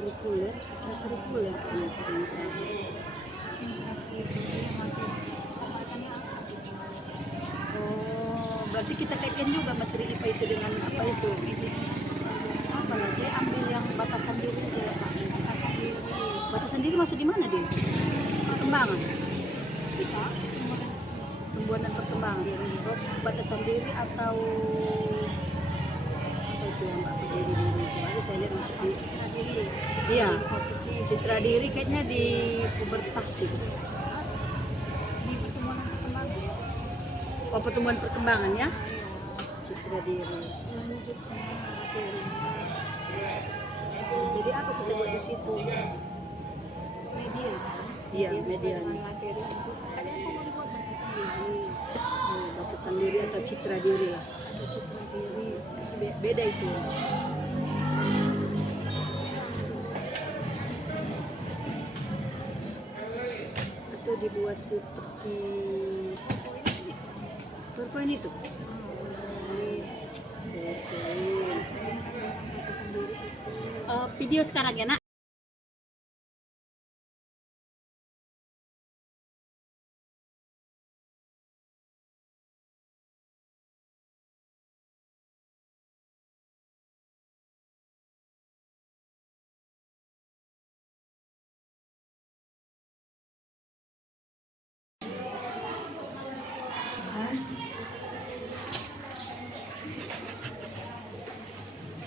ekstrakurikuler ekstrakurikuler yang terakhir. Oh, berarti kita kaitkan juga materi IPA itu dengan apa itu? Apa lah, saya ambil yang batasan diri aja ya Pak. Batasan diri. Batasan diri maksud di mana dia? Perkembangan. Bisa. Tumbuhan dan perkembangan. Oh, batasan diri atau apa itu yang Mbak berdiri diri itu? Ada saya lihat masuk di citra diri. Iya. Citra diri kayaknya di pubertas sih. Di pertemuan perkembangan. Oh, pertumbuhan perkembangan ya? Citra diri. Menuju ke materi. Jadi apa kita buat di situ? Media. Iya, medianya. Materi untuk kalian mau dibuat batasan diri. Oh, batasan diri atau citra diri lah. Ada citra diri. Beda itu. Atau dibuat seperti PowerPoint itu. Batasan diri itu. Video sekarang ya nak.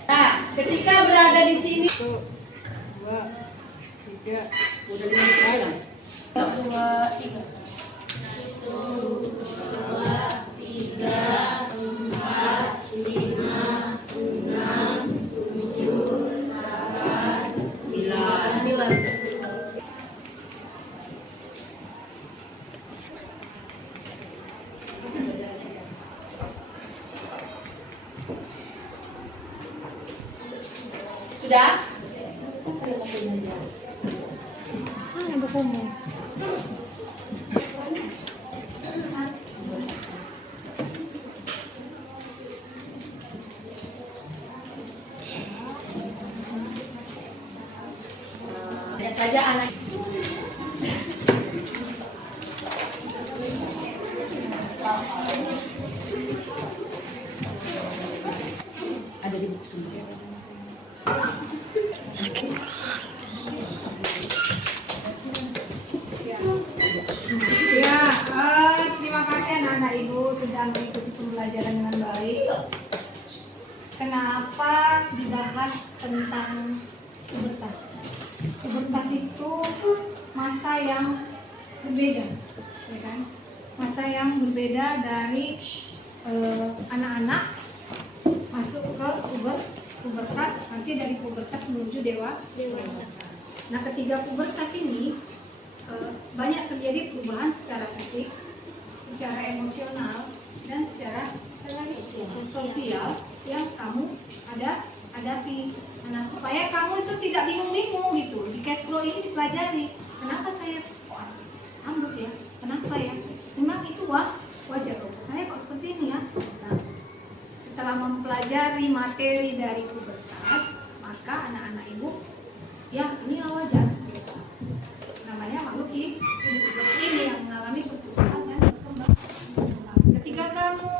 Nah, ketika berada di sini. 1, 2, 3, udah 5 jalan. 2, 3. 1, 2, 3, 4, 5, 6, 7, 8, 9. Sudah? Ada bukumu. Hanya saja anak. Ada di buku semua. Sakit. Ya, terima kasih anak-anak ibu sudah mengikuti pembelajaran dengan baik. Kenapa dibahas tentang pubertas? Pubertas itu masa yang berbeda, ya kan? Masa yang berbeda dari anak-anak masuk ke pubertas, nanti dari pubertas menuju dewasa. Nah, ketiga pubertas ini banyak terjadi perubahan secara fisik, secara emosional, dan secara sosial yang kamu hadapi. Nah, supaya kamu itu tidak bingung-bingung gitu, di cash flow ini dipelajari. Kenapa saya ambut ya? Kenapa ya? Memang itu wajar kok. Saya kok seperti ini ya. Nah, setelah mempelajari materi dari pubertas, maka anak-anak ibu, ya inilah wajar. Namanya makhluk hidup seperti ini yang mengalami pertumbuhan dan berkembang. Ketika kamu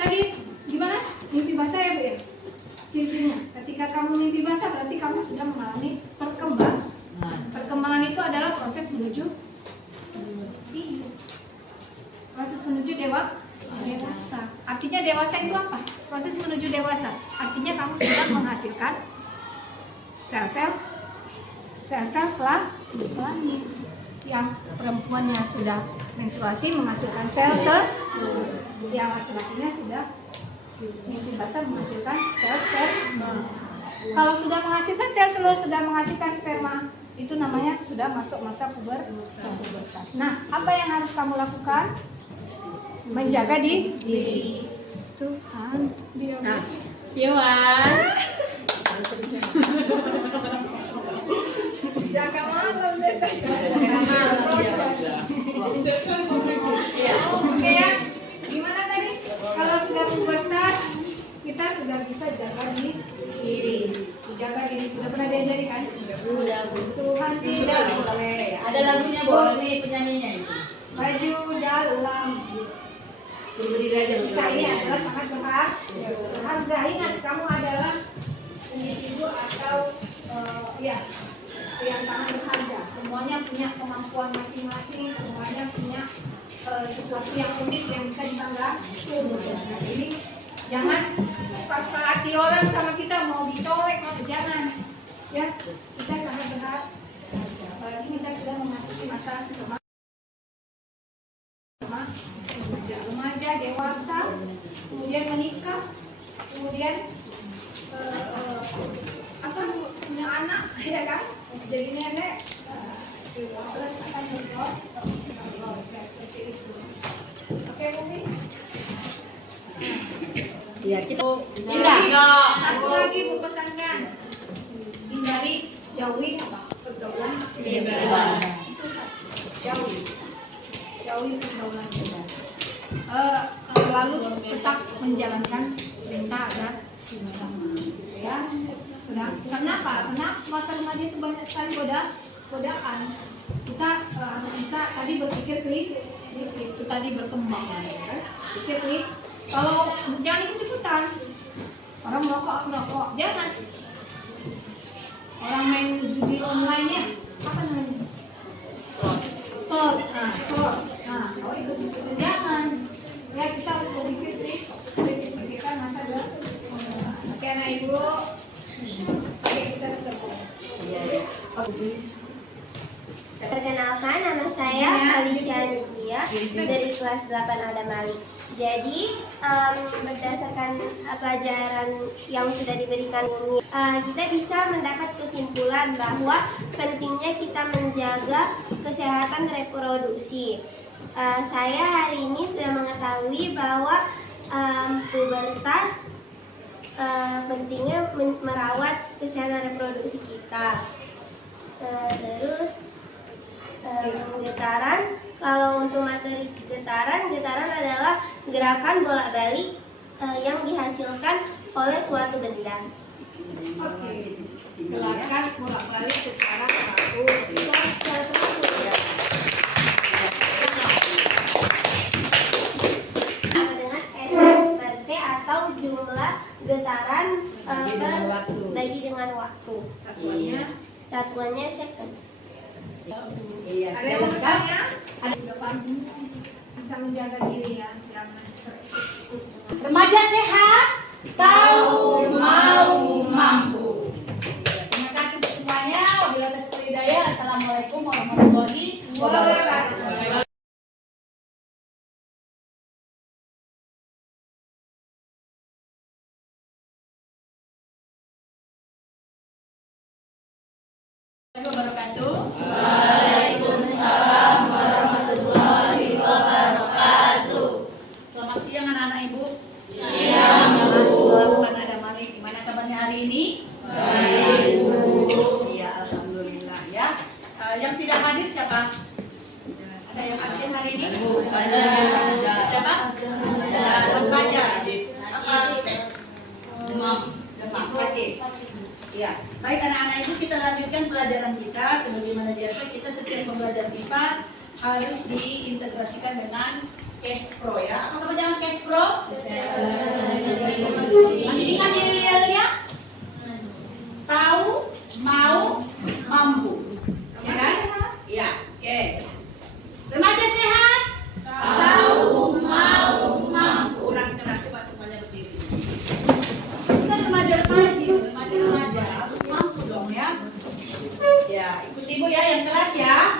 tadi gimana? Mimpi basah ya Bu ya? Ciri-cirinya. Ketika kamu mimpi basah berarti kamu sudah mengalami perkembangan. Perkembangan itu adalah proses menuju dewasa. Artinya dewasa itu apa? Proses menuju dewasa. Artinya kamu sudah menghasilkan sel-sel kelamin. Yang perempuannya sudah menstruasi menghasilkan sel telur. Yang laki-lakinya sudah mimpi basah menghasilkan sel sperma. Kalau sudah menghasilkan sel telur, sudah menghasilkan sperma, itu namanya sudah masuk masa pubertas. Nah, apa yang harus kamu lakukan? Menjaga diri. Tuhan, dia. Nah, Iwan. Jaga malam deh. Oke ya. Gimana tadi? Kalau sudah pubertas, kita sudah bisa jaga diri. jaga diri. Sudah pernah diajari kan? Udah, Bu. Tuhan tidak boleh. Ada lagunya, Bu. Ini penyanyinya itu. Baju dalam. Suruh berdiri aja, Bu. Kita ini adalah sangat berharga. Ingat, kamu adalah individu atau ya yang sangat berharga. Semuanya punya kemampuan masing-masing. Semuanya punya sesuatu yang unik yang bisa dibanggakan. Nah, ini jangan pas laki orang sama kita mau dicolek, jangan. Ya, kita sangat berharga. Apalagi kita sudah memasuki masa remaja, dewasa, kemudian menikah, kemudian punya anak, ya kan? Jadi nenek, terus akan berdoa, seperti itu. Oke, Bumi? Iya, kita Satu lagi Bu pesankan, hindari, jauhi pergaulan bebas. Itu jauhi pergaulan bebas. Lalu tetap menjalankan perintah agar ya sudah. Kenapa? Karena masa remaja itu banyak sekali godaan. Kita harus bisa tadi berpikir kritis, itu tadi berkembang, kan? Pikir kritis. Kalau jangan ikut-ikutan, orang merokok, jangan. Orang main judi online ya, apa namanya? Slot. Kalau ikut-ikutan jangan. Ya kita harus berpikir kritis kita masa depan. Oke, anak ibu. Oke, kita ketemu. Perkenalkan, nama saya Alicia Nutria dari kelas 8 Adam Malik. Jadi berdasarkan pelajaran yang sudah diberikan ini, kita bisa mendapat kesimpulan bahwa pentingnya kita menjaga kesehatan reproduksi. Saya hari ini sudah mengetahui bahwa pubertas pentingnya merawat kesehatan reproduksi kita. Terus getaran, kalau untuk materi getaran adalah gerakan bolak-balik yang dihasilkan oleh suatu benda. Oke, gerakan bolak-balik secara teratur. Dengan SPT atau jumlah getaran bagi dengan waktu. Satuannya second. Iya, Ada yang mau bertanya? Ada depan semua. Bisa menjaga diri ya, jangan Remaja sehat, tahu, mau, mampu. Terima kasih semuanya. Wabillahi taufiq wal hidayah. Assalamualaikum warahmatullahi wabarakatuh. Wabarakatuh. Waalaikumsalam warahmatullahi wabarakatuh. Selamat siang anak-anak ibu. Siang Bu. Ada Malik. Gimana kabarnya hari ini? Baik Bu. Ya, alhamdulillah ya. Yang tidak hadir siapa? Ada yang absen hari ini? Bu. Siapa? Fajar. Apa? Demam sakit. Ya, baik anak-anak ibu, kita lanjutkan pelajaran kita. Sebagaimana biasa, kita setiap pembelajaran IPA harus diintegrasikan dengan Cash Pro ya. Apa jangan Cash Pro? Masih ingat idealnya? Tahu, mau, mampu. Ya kan? Ya, oke. Remaja sehat? Tahu, mau, mampu. Kurang keras, coba semuanya berdiri. Kita remaja harus mampu dong ya. Ya, ikuti ibu ya yang keras ya.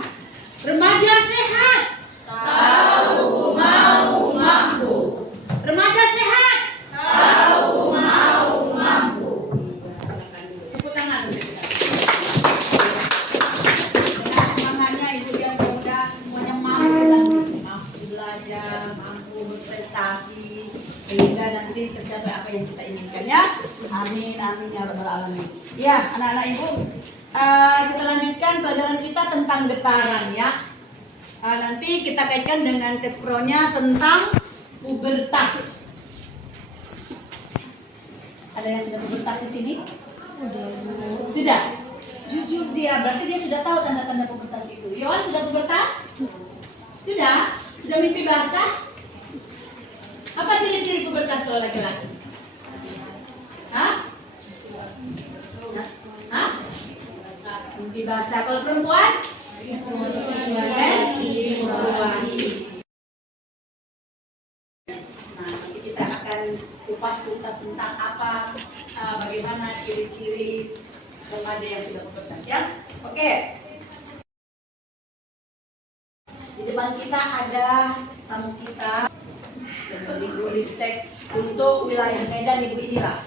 Remaja sehat, tahu, mau, mampu. Remaja sehat, tahu, mau, mampu. Silakan dulu. Tepuk tangan dulu kita. Semangatnya ibu ya, mudah-mudahan semuanya mampu belajar, mampu berprestasi, sehingga nanti tercapai apa yang kita inginkan ya. Amin, amin ya rabbal alamin. Ya, anak-anak ibu, kita lanjutkan pelajaran kita tentang getaran ya. Nanti kita kaitkan dengan Kespronya tentang pubertas. Ada yang sudah pubertas di sini? Sudah. Jujur dia, berarti dia sudah tahu tanda-tanda pubertas itu. Yohan sudah pubertas? Sudah? Sudah mimpi basah? Apa ciri-ciri pubertas kalau laki-laki? Hah? Hah? Mimpi basah. Kalau perempuan? Menstruasi. Nah, nanti kita akan kupas tuntas tentang apa, bagaimana ciri-ciri remaja yang sudah pubertas ya. Oke. Di depan kita ada tamu kita dari Ibu Ristek untuk wilayah Medan. Ibu inilah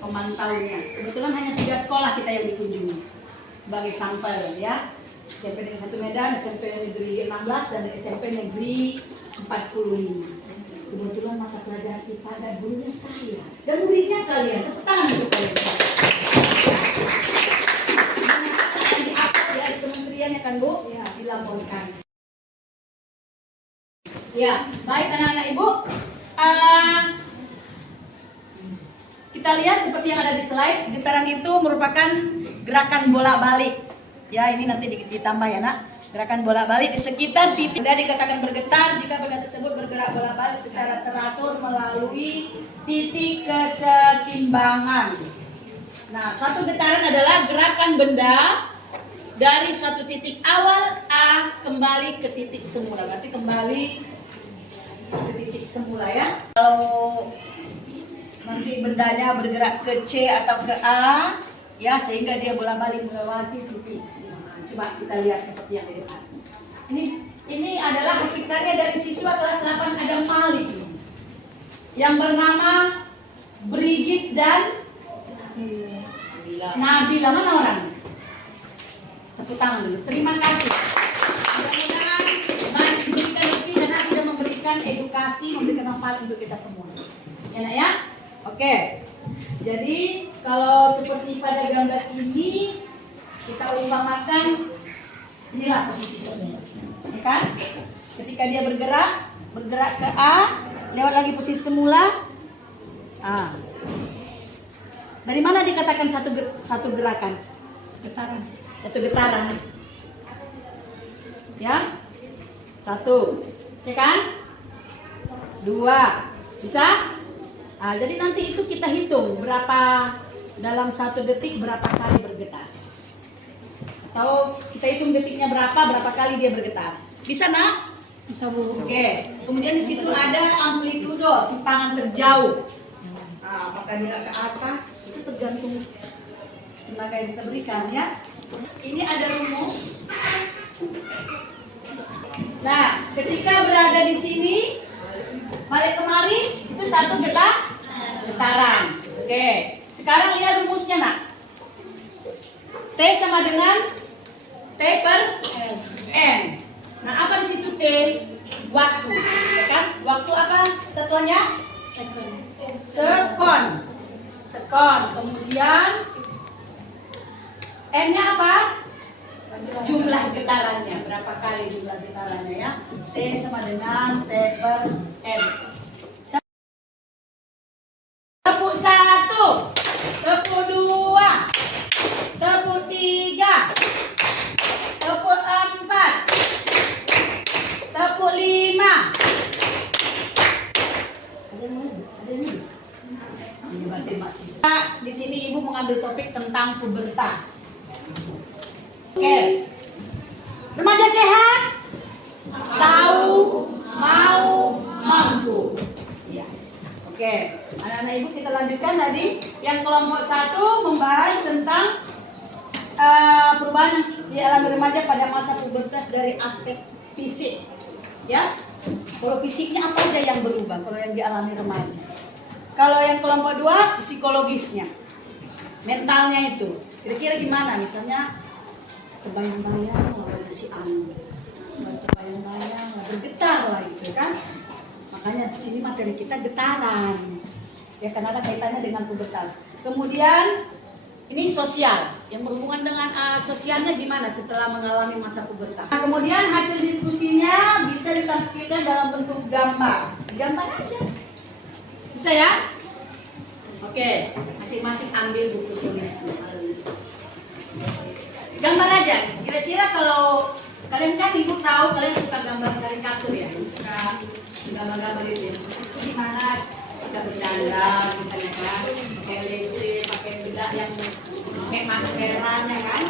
pemantaunya. Kebetulan hanya 3 sekolah kita yang dikunjungi sebagai sampel ya. SMP Negeri 1 Medan, SMP Negeri 16 dan SMP Negeri 45. Kebetulan mata pelajaran IPA dan gurunya saya dan muridnya kalian. Tepuk tangan untuk kalian. Di apa ya di kementerian ya kan Bu? Ya, dilaporkan. Ya, baik anak-anak Ibu. Kita lihat seperti yang ada di slide. Getaran itu merupakan gerakan bolak-balik. Ya, ini nanti ditambah ya nak. Gerakan bolak-balik di sekitar titik. Benda dikatakan bergetar jika benda tersebut bergerak bolak-balik secara teratur melalui titik kesetimbangan. Nah, satu getaran adalah gerakan benda dari suatu titik awal A kembali ke titik semula. Berarti kembali ke titik semula ya. Kalau nanti bendanya bergerak ke C atau ke A, ya sehingga dia bolak-balik melewati titik. Coba kita lihat seperti yang di depan. Ini adalah hasil karya dari siswa kelas 8 Adam Malik yang bernama Brigit dan Nabila. Mana orang? Tepuk tangan dulu. Terima kasih. Mudah-mudahan memberikan isi dan sudah memberikan edukasi, memberikan manfaat untuk kita semua. Ya nak ya? Oke. Jadi kalau seperti pada gambar ini kita umpamakan inilah posisi semula, ya kan? Ketika dia bergerak ke A, lewat lagi posisi semula. Dari mana dikatakan satu gerakan? Getaran. Satu getaran. Ya, 1, ya kan? 2, bisa? Jadi nanti itu kita hitung berapa dalam 1 detik berapa kali bergetar. Atau kita hitung detiknya berapa kali dia bergetar. Bisa nak? Bisa Bu. Oke. Kemudian di situ ada amplitudo, simpangan terjauh. Apakah dia ke atas? Itu tergantung tenaga yang kita berikan ya. Ini ada rumus. Nah, ketika berada di sini, balik kemari itu satu getaran. Oke. Sekarang lihat rumusnya nak. T sama dengan T per N. Nah, apa di situ T? Waktu, ya kan? Waktu apa satuannya? Sekon. Kemudian N-nya apa? Jumlah getarannya. Berapa kali jumlah getarannya ya? T sama dengan T per N. Tepuk 1, tepuk 2, tepuk 3, tepuk 4, tepuk 5. Di sini Ibu mengambil topik tentang pubertas. Oke. Remaja sehat? Tahu, mau, mampu. Ya. Oke. Anak-anak Ibu kita lanjutkan tadi. Yang kelompok 1 membahas tentang perubahan di alami remaja pada masa pubertas dari aspek fisik. Ya. Kalau fisiknya apa aja yang berubah kalau yang dialami remaja? Kalau yang kelompok 2 psikologisnya, mentalnya itu kira-kira gimana? Misalnya terbayang-bayang wajah si Anu, terbayang-bayang bergetar lah gitu kan? Makanya di sini materi kita getaran, ya karena ada kaitannya dengan pubertas. Kemudian ini sosial, yang berhubungan dengan sosialnya gimana setelah mengalami masa pubertas. Nah, kemudian hasil diskusinya bisa ditampilkan dalam bentuk gambar aja. Bisa ya? Oke, masing-masing ambil buku tulisnya. Gambar aja. Kira-kira kalau kalian kan ibu tahu kalian suka gambar karikatur ya, suka gambar-gambar itu. Gimana suka bercanda misalnya kan, pakai lipstick, pakai bedak yang pakai maskeranya kan.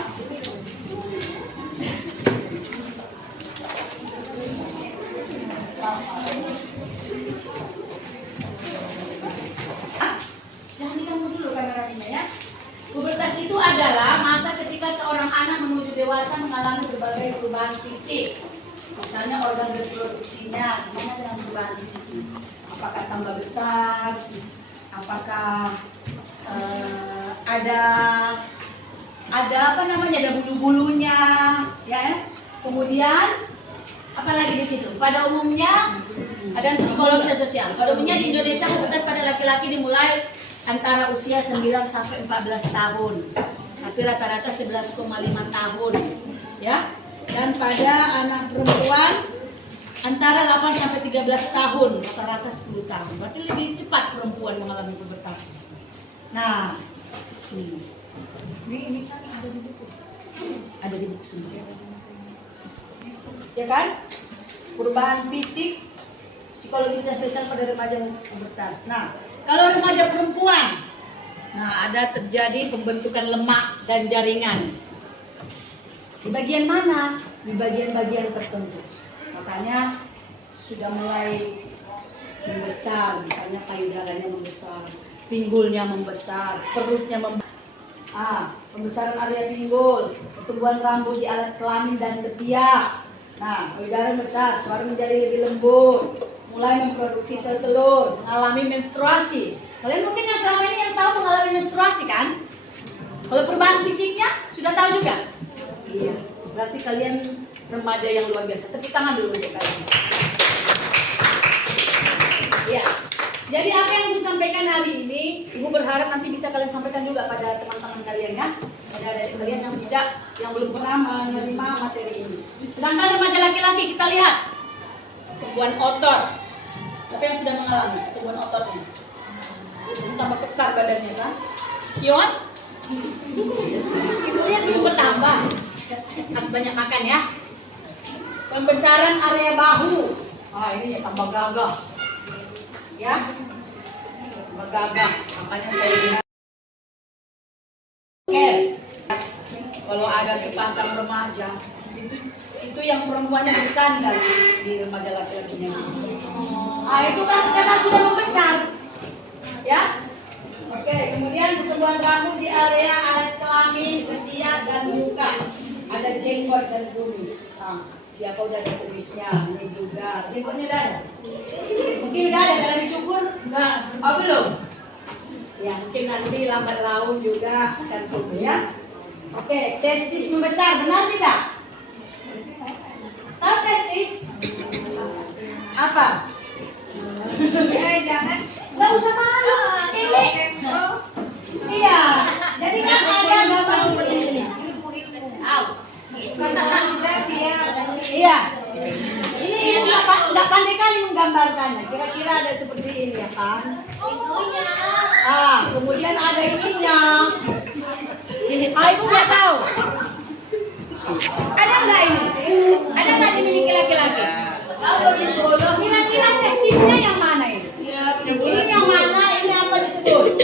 Jangan diganggu dulu kameranya ya. Pubertas itu adalah masa ketika seorang anak menuju dewasa mengalami berbagai perubahan fisik. Misalnya organ reproduksinya, gimana dengan perubahan fisik? Apakah tambah besar? Apakah ada apa namanya? Ada bulu-bulunya, ya? Kemudian apalagi di situ? Pada umumnya ada psikologis dan sosial. Pada umumnya di Indonesia pubertas pada laki-laki dimulai antara usia 9 sampai 14 tahun. Tapi rata-rata 11,5 tahun. Ya. Dan pada anak perempuan antara 8 sampai 13 tahun, rata-rata 10 tahun. Berarti lebih cepat perempuan mengalami pubertas. Nah, Ini kan ada di buku. ada di buku semua. Ya kan? Perubahan fisik, psikologis dan sosial pada remaja pubertas. Nah, kalau remaja perempuan, nah ada terjadi pembentukan lemak dan jaringan. Di bagian mana? Di bagian-bagian tertentu. Makanya sudah mulai membesar, misalnya payudaranya membesar, pinggulnya membesar, perutnya membesar. Pembesaran area pinggul, pertumbuhan rambut di alat kelamin dan ketiak. Nah, payudara besar, suara menjadi lebih lembut, mulai memproduksi sel telur, mengalami menstruasi. Kalian mungkin yang selama ini yang tahu mengalami menstruasi kan? Kalau perubahan fisiknya sudah tahu juga? Iya, berarti kalian remaja yang luar biasa. Tepuk tangan dulu untuk kalian. Iya. Jadi apa yang disampaikan hari ini, Ibu berharap nanti bisa kalian sampaikan juga pada teman-teman kalian ya. Ada adik kalian yang tidak, yang belum pernah menerima materi ini. Sedangkan remaja laki-laki kita lihat pertumbuhan otot. Siapa yang sudah mengalami pertumbuhan otot ini? Tambah kekar badannya kan? Kion? Ibu lihat belum bertambah. Harus banyak makan ya. Pembesaran area bahu. Ini ya tambah gagah. Ya, tambah gagah. Makanya saya lihat. Oke. Kalau ada sepasang remaja, itu yang perempuannya bersandar di remaja laki-lakinya. Itu kan karena sudah membesar. Ya. Oke, kemudian pertumbuhan rambut di area alas kelamin, ketiak dan muka. Ada jenggot dan kumis. Siapa udah ada kumisnya? Ini juga. Jenggotnya udah ada? Mungkin udah ada, kalau dicukur? Enggak. Oh, belum? Ya, mungkin nanti lambat laun juga akan sembuh ya. Oke, testis membesar, benar tidak? Tahu testis? Apa? Jangan. Nggak usah malu. Ini. Iya. Jadi kan ada gambar seperti ini. Iya. Ini nggak pandai kali menggambarkannya. Kira-kira ada seperti ini ya kan? Kemudian ada ininya. Ibu nggak tahu. Ada nggak ini? Ada nggak dimiliki laki-laki? Kira-kira testisnya yang mana ini? Ini yang mana? Ini apa disebut?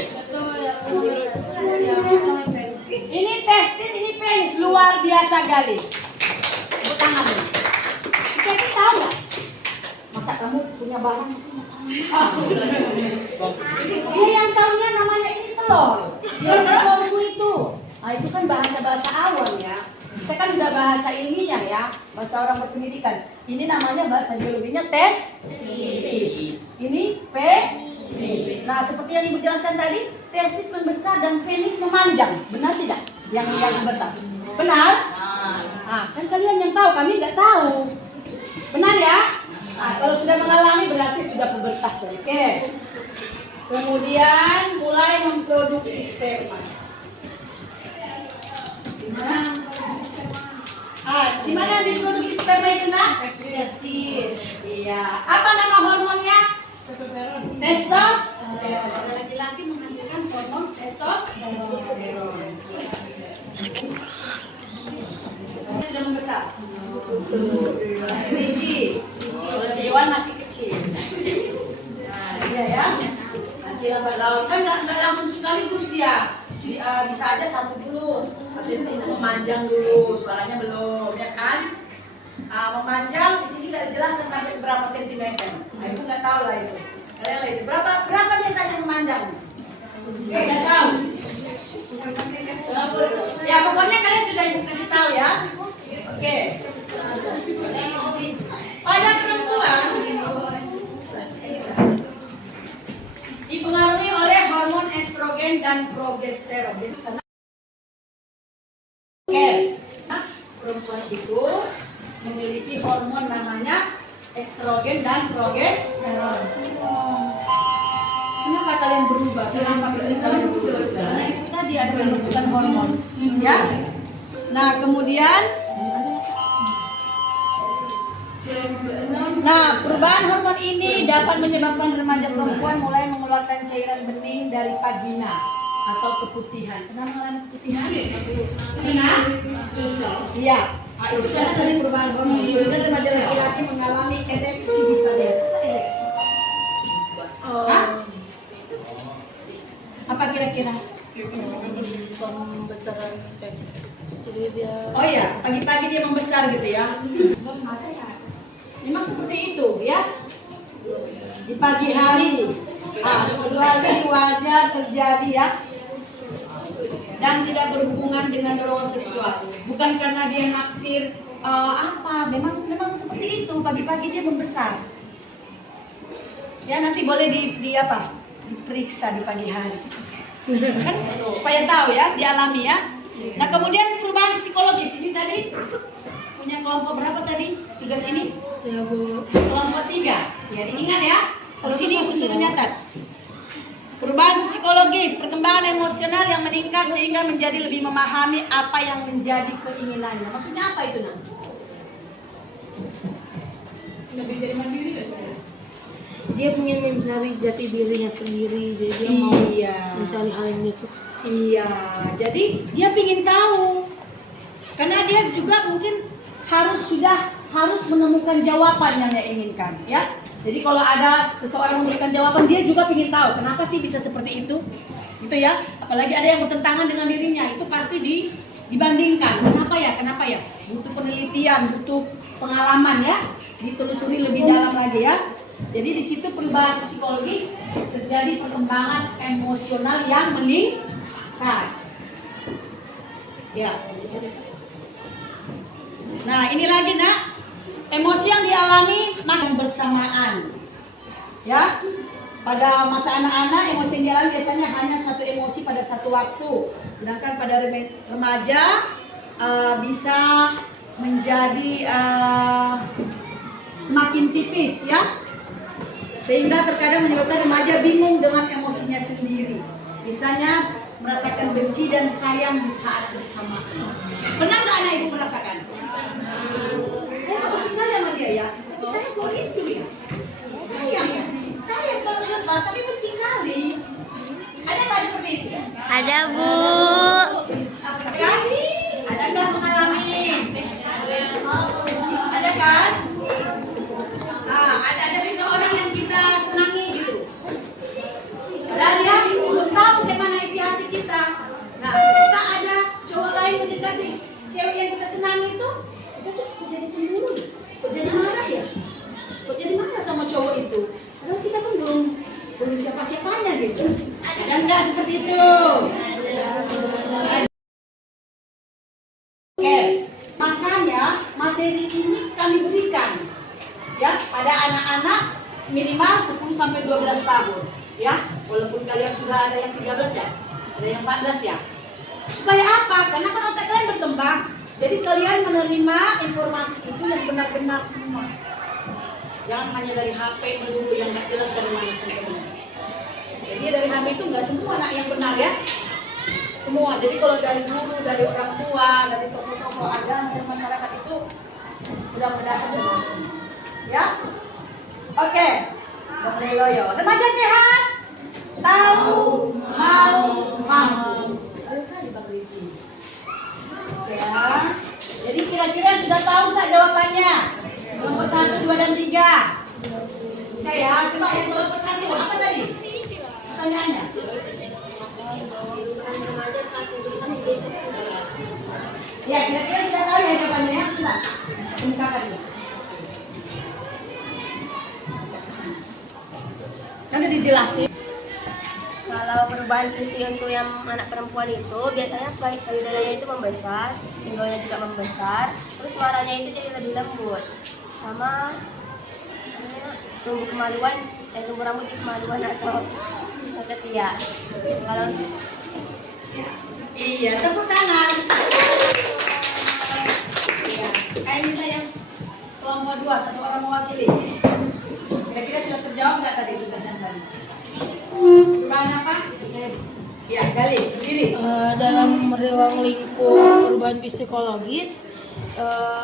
Ini testis, ini penis, luar biasa kali. Tepuk tangan dulu. Jadi tahu nggak? Masa kamu punya barang? Dia yang tahunya namanya ini telur. Yang telurku itu. Itu kan bahasa-bahasa awam ya. Saya kan udah bahasa ilmiah ya, bahasa orang berpendidikan. Ini namanya bahasa biologinya testis. Ini penis. Nah, seperti yang Ibu jelaskan tadi, testis membesar dan penis memanjang. Benar tidak? Yang bertas. Benar? Kan kalian yang tahu, kami nggak tahu. Benar ya? Kalau sudah mengalami berarti sudah pubertas. Oke. Kemudian mulai memproduksi sperma. Di mana diproduksi sperma itu nak? Testis. Iya. Apa nama hormonnya? Testosteron. Pada laki-laki menghasilkan hormon testosteron. Sudah membesar. Masih biji. Kalau si Iwan masih kecil. Nah, iya ya. Nanti lambat laun kan nggak langsung sekaligus dia. Bisa aja satu dulu. Habis itu memanjang dulu. Suaranya belum, ya kan? Memanjang di sini nggak jelas sampai berapa sentimeter. Nah, itu nggak tahu lah itu. Kalian lah itu berapa biasanya memanjang? Nggak tahu. Ya pokoknya kalian sudah ibu kasih tahu ya. Oke. Pada perempuan dipengaruhi oleh hormon estrogen dan progesteron. Oke. Nah, perempuan itu memiliki hormon namanya estrogen dan progesteron. Kenapa kalian berubah? Kenapa kalian berubah? Nah, itu tadi ada pembentukan hormon, ya. Nah, kemudian, perubahan hormon ini dapat menyebabkan remaja perempuan mulai mengeluarkan cairan bening dari vagina atau keputihan. Pernah mengalami keputihan? Pernah? Iya. Itu karena dari perubahan hormon. Kemudian remaja laki-laki mengalami ereksi di pada ereksi. Hah? Apa kira-kira? Pembesaran jadi dia Oh iya, pagi-pagi dia membesar gitu ya. Memang seperti itu ya. Di pagi hari, kedua kali wajar terjadi ya. Dan tidak berhubungan dengan dorongan seksual. Bukan karena dia naksir memang seperti itu. Pagi-pagi dia membesar. Ya nanti boleh diperiksa di pagi hari. Kan supaya tahu ya, dialami ya. Nah kemudian perubahan psikologis ini tadi punya kelompok berapa tadi? 3 sini? ya Bu. Kelompok 3. Ya diingat ya. Di sini ibu suruh nyatat. Perubahan psikologis, perkembangan emosional yang meningkat sehingga menjadi lebih memahami apa yang menjadi keinginannya. Maksudnya apa itu Nak? Lebih jadi mandiri nggak sih? Dia ingin mencari jati dirinya sendiri, jadi dia mau mencari hal yang dia suka. Iya, jadi dia ingin tahu. Karena dia juga mungkin harus menemukan jawaban yang dia inginkan, ya. Jadi kalau ada seseorang memberikan jawaban, dia juga ingin tahu kenapa sih bisa seperti itu. Itu ya. Apalagi ada yang bertentangan dengan dirinya, itu pasti dibandingkan. Kenapa ya? Butuh penelitian, butuh pengalaman ya. Ditelusuri lebih dalam lagi ya. Jadi di situ perubahan psikologis terjadi perkembangan emosional yang meningkat. Ya. Nah, ini lagi Nak. Emosi yang dialami makin bersamaan. Ya. Pada masa anak-anak emosi yang dialami biasanya hanya satu emosi pada satu waktu. Sedangkan pada remaja bisa menjadi semakin tipis ya. Sehingga terkadang menyebabkan remaja bingung dengan emosinya sendiri. Misalnya merasakan benci dan sayang di saat bersamaan. Pernah nggak anak ibu merasakan? Saya tak benci kali sama dia ya, tapi saya kok itu ya. Sayang ya, saya kalau lepas tapi benci kali. Ada nggak seperti itu? Ada Bu. Kan? Ada nggak mengalami? Ada kan? Ada seseorang yang kita senangi gitu. Padahal dia belum tahu bagaimana isi hati kita. Nah, ketika ada cowok lain mendekati cewek yang kita senangi itu, kita tuh kok jadi cemburu, kok jadi marah ya, kok jadi marah sama cowok itu. Padahal kita kan belum siapa-siapanya gitu. Ada nggak seperti itu? Oke, makanya materi ini kami berikan ya pada anak-anak minimal 10-12 tahun ya, walaupun kalian sudah ada yang 13 ya, ada yang 14 ya. Supaya apa? Karena kan otak kalian berkembang, jadi kalian menerima informasi itu yang benar-benar semua. Jangan hanya dari HP melulu yang nggak jelas dari mana sumbernya. Jadi dari HP itu nggak semua anak yang benar ya, semua. Jadi kalau dari guru, dari orang tua, dari tokoh-tokoh agama dan masyarakat itu mudah-mudahan benar semua. Ya, oke. Boleh loyo. Remaja sehat? tahu, mau, mampu. Ya. Jadi kira-kira sudah tahu nggak jawabannya? Kelompok 1, 2, dan 3. Bisa ya? Coba yang kelompok 1 apa tadi? Pertanyaannya. Ya, kira-kira sudah tahu ya jawabannya? Coba kemukakan dulu. Kan udah dijelasin. Kalau perubahan fungsi untuk yang anak perempuan itu biasanya payudaranya itu membesar, pinggulnya juga membesar, terus suaranya itu jadi lebih lembut, sama tumbuh rambut di kemaluan atau ketiak. Kalau Iya, tepuk tangan. Iya, saya minta yang kelompok 2, satu orang mewakili. Kira-kira sudah terjawab nggak tadi tugasan tadi? Perubahan apa? Ya, Gali, berdiri. Dalam ruang lingkup perubahan psikologis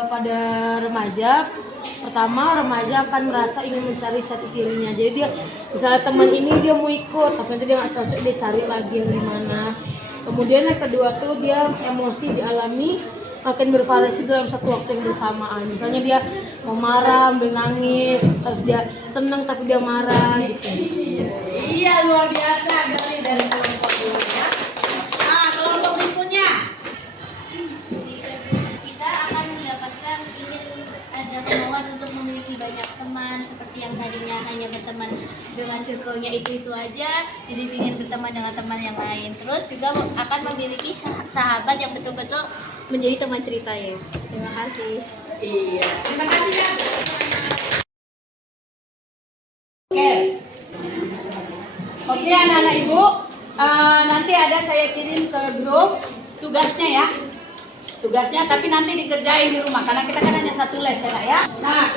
pada remaja, pertama remaja akan merasa ingin mencari jati dirinya. Jadi dia misalnya teman ini dia mau ikut, tapi nanti dia nggak cocok, dia cari lagi yang di mana. Kemudian yang kedua tuh dia emosi dialami akan bervariasi dalam satu waktu yang bersamaan. Misalnya dia mau marah, sambil nangis, terus dia senang tapi dia marah gitu. Iya, luar biasa Gali dari kelompok 2 ya. Nah, kelompok berikutnya. Kita akan mendapatkan ingin ada kemauan untuk memiliki banyak teman, seperti yang tadinya hanya berteman dengan circle-nya itu aja, jadi ingin berteman dengan teman yang lain. Terus juga akan memiliki sahabat yang betul-betul menjadi teman ceritanya. Terima kasih. Iya, terima kasih ya. Oke anak-anak ibu, nanti ada saya kirim ke grup tugasnya ya. Tugasnya tapi nanti dikerjain di rumah karena kita kan hanya satu les ya Kak ya. Nah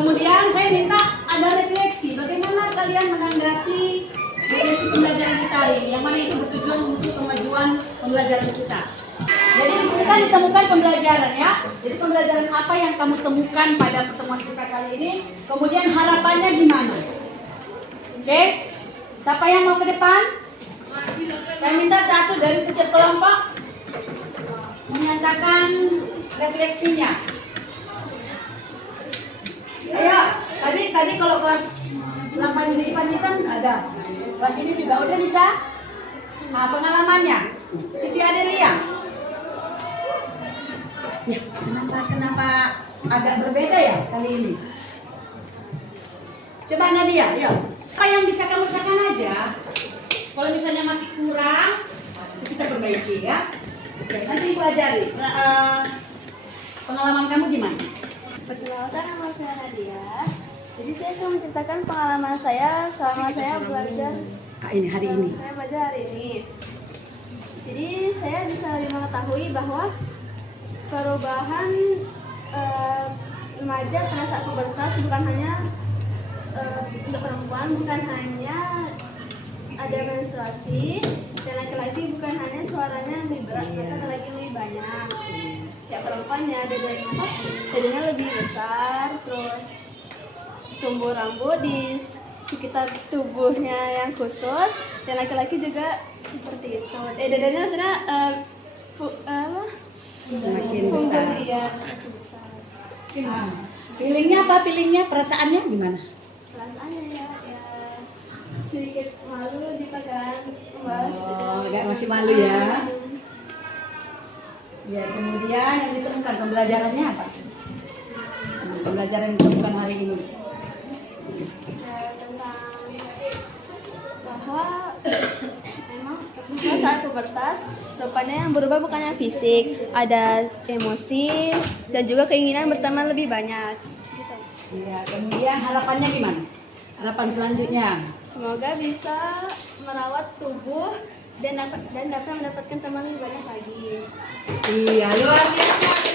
kemudian saya minta ada refleksi bagaimana kalian menanggapi refleksi pembelajaran kita hari ini yang mana itu bertujuan untuk kemajuan pembelajaran kita. Jadi di sini kan ditemukan pembelajaran ya. Jadi pembelajaran apa yang kamu temukan pada pertemuan kita kali ini, kemudian harapannya gimana? Oke, siapa yang mau ke depan? Saya minta satu dari setiap kelompok menyatakan refleksinya. Ayo, tadi kalau kelas 8 di depan kan ada. Kelas ini juga udah bisa. Nah, pengalamannya. Siti Adelia. Ya, kenapa agak berbeda ya kali ini? Coba Nadia, yuk. Apa yang bisa kamu rasakan aja? Kalau misalnya masih kurang, kita perbaiki ya. Oke, nanti Ibu ajari. Pengalaman kamu gimana? Perkenalkan, nama saya Nadia. Jadi saya akan menceritakan pengalaman saya selama saya belajar. Hari ini. Saya belajar hari ini. Jadi saya bisa lebih mengetahui bahwa perubahan remaja pada saat pubertas bukan hanya untuk perempuan, bukan hanya ada menstruasi, dan laki-laki bukan hanya suaranya lebih berat, laki-laki lebih banyak. Ya perempuannya dadanya lebih besar, terus tumbuh rambut di sekitar tubuhnya yang khusus, dan laki-laki juga seperti itu. Dadanya maksudnya Semakin besar. Iya, semakin besar. Feelingnya apa? Feelingnya, perasaannya gimana? Perasaannya ya sedikit malu dipegang, Mas. Oh, agak masih malu ya. Ya, kemudian yang ditemukan pembelajarannya apa? Pembelajaran yang ditemukan hari ini. Tentang bahwa memang saat pubertas rupanya yang berubah bukannya fisik, ada emosi dan juga keinginan berteman lebih banyak. Gitu. Iya, kemudian harapannya gimana? Harapan selanjutnya. Semoga bisa merawat tubuh dan dapat mendapatkan teman lebih banyak lagi. Iya, luar biasa.